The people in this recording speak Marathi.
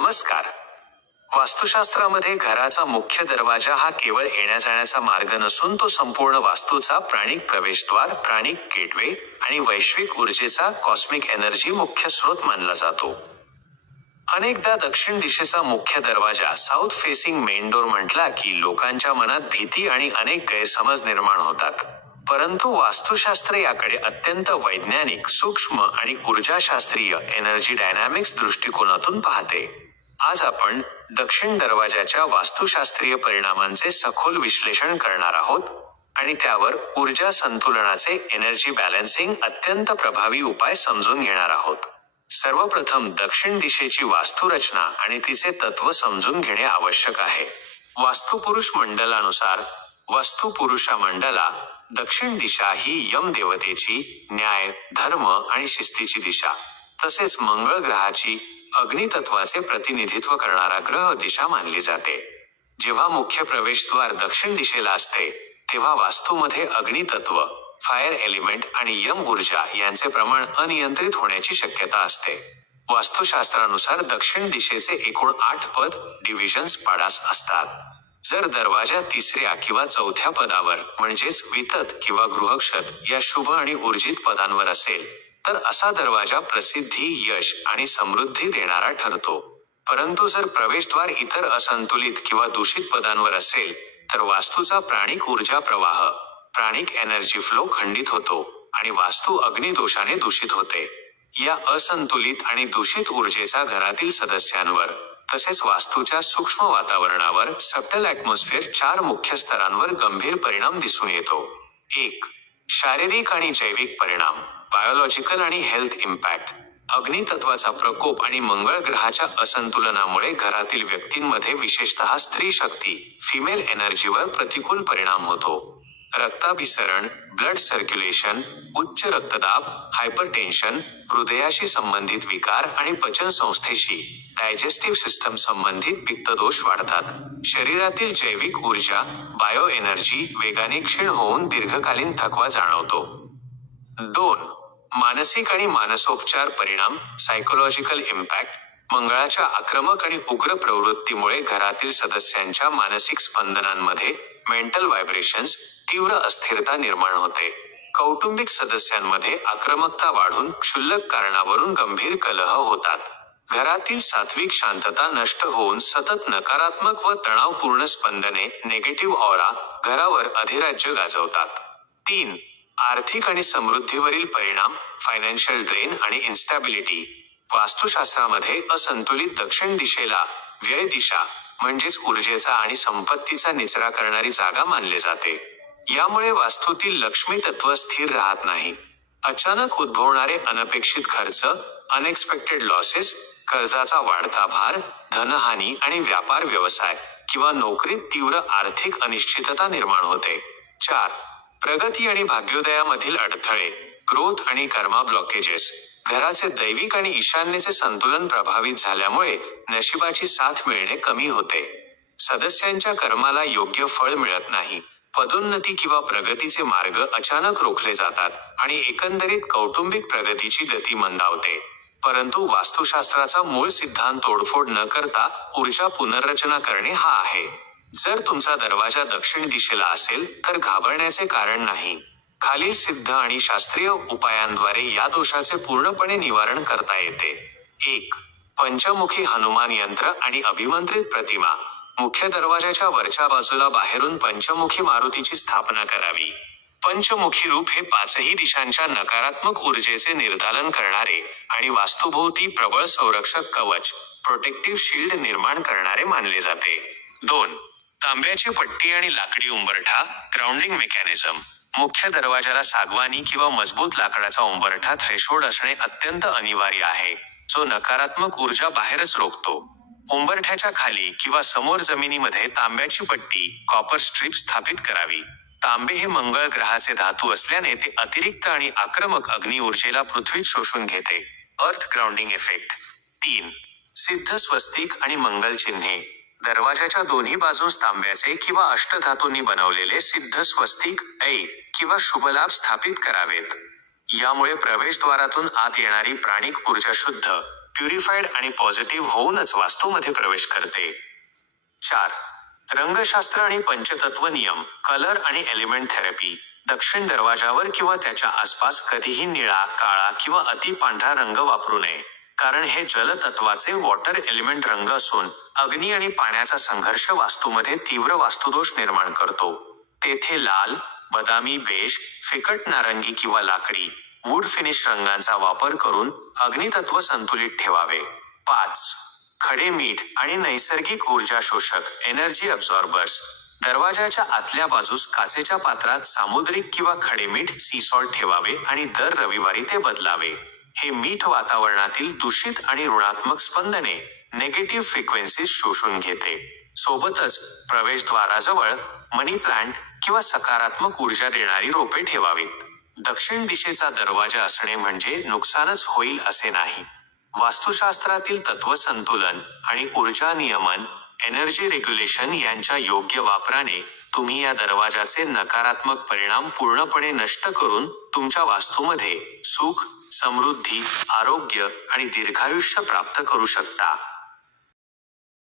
नमस्कार. वास्तुशास्त्रामध्ये घराचा मुख्य दरवाजा हा केवळ येण्या-जाण्याचा मार्ग नसून तो संपूर्ण वास्तूचा प्राणिक प्रवेशद्वार, प्राणिक गेटवे आणि वैश्विक ऊर्जेचा कॉस्मिक एनर्जी मुख्य स्रोत मानला जातो. अनेकदा दक्षिण दिशेचा मुख्य दरवाजा साऊथ फेसिंग मेन डोर म्हटला की लोकांच्या मनात भीती आणि अनेक गैरसमज निर्माण होतात. परंतु वास्तुशास्त्र याकडे अत्यंत वैज्ञानिक, सूक्ष्म आणि ऊर्जाशास्त्रीय एनर्जी डायनॅमिक्स दृष्टिकोनातून पाहते. आज आपण दक्षिण दरवाजाच्या वास्तुशास्त्रीय परिणामांचे सखोल विश्लेषण करणार आहोत आणि त्यावर ऊर्जा संतुलनाचे एनर्जी बॅलन्सिंग अत्यंत प्रभावी उपाय समजून घेणार आहोत. सर्वप्रथम दक्षिण दिशेची वास्तुरचना आणि तिचे तत्व समजून घेणे आवश्यक आहे. वास्तुपुरुष मंडलानुसार वास्तुपुरुषा मंडला दक्षिण दिशा ही यम देवतेची न्याय, धर्म आणि शिस्तीची दिशा, तसेच मंगळ ग्रहाची अग्नितत्वाचे प्रतिनिधित्व करणारा ग्रह दिशा मानली जाते. जेव्हा मुख्य प्रवेशद्वार दक्षिण दिशेला असते तेव्हा वास्तूमध्ये अग्नितत्व, फायर एलिमेंट आणि यम ऊर्जा यांचे प्रमाण अनियंत्रित होण्याची शक्यता असते. वास्तुशास्त्रानुसार दक्षिण दिशेचे एकूण 8 पद डिव्हिजन्स पाडास असतात. जर दरवाजा तिसऱ्या किंवा चौथ्या पदावर म्हणजेच वितत किंवा गृहक्षत या शुभ आणि ऊर्जित पदांवर असेल तर असा दरवाजा प्रसिद्धी, यश आणि समृद्धी देणारा ठरतो. परंतु जर प्रवेशद्वार इतर असंतुलित किंवा दूषित पदांवर असेल तर वास्तूचा प्राणिक ऊर्जा प्रवाह, प्राणिक एनर्जी फ्लो खंडित होतो आणि वास्तू अग्निदोषाने दूषित होते. या असंतुलित आणि दूषित ऊर्जेचा घरातील सदस्यांवर तसेच वास्तूच्या सूक्ष्म वातावरणावर, सबटल ॲटमॉस्फिअर 4 मुख्य स्तरांवर गंभीर परिणाम दिसून येतो. 1. शारीरिक आणि जैविक परिणाम, बायोलॉजिकल आणि हेल्थ इम्पॅक्ट. अग्नितत्वाचा प्रकोप आणि मंगळ ग्रहाच्या असंतुलनामुळे घरातील व्यक्तींमध्ये, विशेषतः स्त्री शक्ती, फिमेल एनर्जीवर प्रतिकूल परिणाम होतो. रक्ताभिसरण, ब्लड सर्क्युलेशन, उच्च रक्तदाब, हायपरटेन्शन, हृदयाशी संबंधित विकार आणि पचनसंस्थेशी, डायजेस्टिव्ह सिस्टम संबंधित पित्तदोष वाढतात. शरीरातील जैविक ऊर्जा, बायो एनर्जी वेगाने क्षीण होऊन दीर्घकालीन थकवा जाणवतो. 2. मानसिक आणि मानसोपचार परिणाम, सायकोलॉजिकल इम्पॅक्ट. मंगळाच्या आक्रमक आणि उग्र प्रवृत्तीमुळे घरातील सदस्यांच्या मानसिक स्पंदनांमध्ये, मेंटल व्हायब्रेशन्स, तीव्र अस्थिरता निर्माण होते. कौटुंबिक सदस्यांमध्ये आक्रमकता वाढून क्षुल्लक कारणावरून गंभीर कलह होतात. घरातील सात्विक शांतता नष्ट होऊन सतत नकारात्मक व तणावपूर्ण स्पंदने, नेगेटिव्ह ऑरा, घरावर अधिराज्य गाजवतात. 3. आर्थिक आणि समृद्धीवरील परिणाम, फायनान्शियल ड्रेन आणि इन्स्टॅबिलिटी. वास्तुशास्त्रामध्ये असंतुलित दक्षिण दिशेला व्यय दिशा म्हणजेच ऊर्जेचा आणि संपत्तीचा निचरा करणारी जागा मानले जाते. यामुळे वास्तूतील लक्ष्मी तत्व स्थिर राहत नाही. अचानक उद्भवणारे अनपेक्षित खर्च, अनएक्सपेक्टेड लॉसेस, कर्जाचा वाढता भार, धनहानी आणि व्यापार व्यवसाय किंवा नोकरीत तीव्र आर्थिक अनिश्चितता निर्माण होते. 4. प्रगती आणि भाग्योदयामधील अडथळे, ग्रोथ आणि कर्मा ब्लॉकेजेस. घराचे दैविक आणि ईशान्येचे संतुलन प्रभावित झाल्यामुळे नशिबाची साथ मिळणे कमी होते. सदस्यांच्या कर्माला योग्य फळ मिळत नाही. पदोन्नती किंवा प्रगतीचे मार्ग अचानक रोखले जातात आणि एकंदरीत कौटुंबिक प्रगतीची गती मंदावते. परंतु वास्तुशास्त्राचा मूळ सिद्धांत तोडफोड न करता ऊर्जा पुनर्रचना करणे हा आहे. जर तुमचा दरवाजा दक्षिण दिशेला असेल तर घाबरण्याचे कारण नाही. खालील सिद्ध आणि शास्त्रीय उपायांद्वारे या दोषाचे पूर्णपणे निवारण करता येते. 1. पंचमुखी हनुमान यंत्र आणि अभिमंत्रित प्रतिमा. मुख्य दरवाजाच्या वरच्या बाजूला बाहेरून पंचमुखी मारुतीची स्थापना करावी. पंचमुखी रूप हे 5ही दिशांच्या नकारात्मक ऊर्जेचे निर्दालन करणारे आणि वास्तुभोवती प्रबळ संरक्षक कवच, प्रोटेक्टिव्ह शील्ड निर्माण करणारे मानले जाते. 2. तांब्याची पट्टी आणि लाकडी उंबरठा, ग्राउंडिंग मेकॅनिझम. मुख्य दरवाजाला सागवानी किंवा मजबूत लाकडाचा उंबरठा थ्रेशोल्ड असणे अत्यंत अनिवार्य आहे, जो नकारात्मक ऊर्जा बाहेरच रोखतो. उंबरठ्याच्या खाली किंवा समोर जमिनीमध्ये तांब्याची पट्टी, कॉपर स्ट्रीप स्थापित करावी. तांबे हे मंगळ ग्रहाचे धातू असल्याने ते अतिरिक्त आणि आक्रमक अग्नी ऊर्जेला पृथ्वीत शोषून घेते. अर्थ ग्राउंडिंग इफेक्ट. 3. सिद्ध स्वस्तिक आणि मंगल चिन्हे. दरवाजाच्या दोन्ही बाजूस तांब्याचे किंवा अष्टधातूंनी बनवलेले सिद्ध स्वस्तिक, किंवा शुभलाभ स्थापित करावेत. यामुळे प्रवेशद्वारातून आत येणारी प्राणिक ऊर्जा शुद्ध, प्युरिफाईड आणि पॉझिटिव्ह होऊनच वास्तूमध्ये प्रवेश करते. 4. रंगशास्त्र आणि पंचतत्व नियम. कलर आणि एलिमेंट थेरपी. दक्षिण दरवाजावर किंवा त्याच्या आसपास कधीही निळा, काळा किंवा अति पांढरा रंग वापरू नये, कारण हे जलतत्वाचे वॉटर एलिमेंट रंग असून अग्नी आणि पाण्याचा संघर्ष वास्तूमध्ये तीव्र वास्तुदोष निर्माण करतो. तेथे लाल, बदामी बेज, फिकट नारंगी किंवा लाकडी, वूड फिनिश रंगांचा वापर करून अग्नितत्व संतुलित ठेवावे. 5. खडे मीठ आणि नैसर्गिक ऊर्जा शोषक. एनर्जी अब्झॉर्बर्स. दरवाजाच्या आतल्या बाजूस काचेच्या पात्रात सामुद्रिक किंवा खडे मीठ सी सॉल्ट ठेवावे आणि दर रविवारी ते बदलावे. हे मीठ वातावरणातील दूषित आणि ऋणात्मक स्पंदने, नेगेटिव्ह फ्रिक्वेन्सीज शोषून घेते. सोबतच प्रवेशद्वाराजवळ मनी प्लांट किंवा सकारात्मक ऊर्जा देणारी रोपे ठेवावीत. दक्षिण दिशेचा दरवाजा असणे म्हणजे नुकसानच होईल असे नाही. वास्तुशास्त्रातील तत्वसंतुलन आणि ऊर्जा नियमन, एनर्जी रेग्युलेशन यांच्या योग्य वापराने तुम्ही या दरवाजाचे नकारात्मक परिणाम पूर्णपणे नष्ट करून तुमच्या वास्तूमध्ये सुख, समृद्धी, आरोग्य आणि दीर्घायुष्य प्राप्त करू शकता.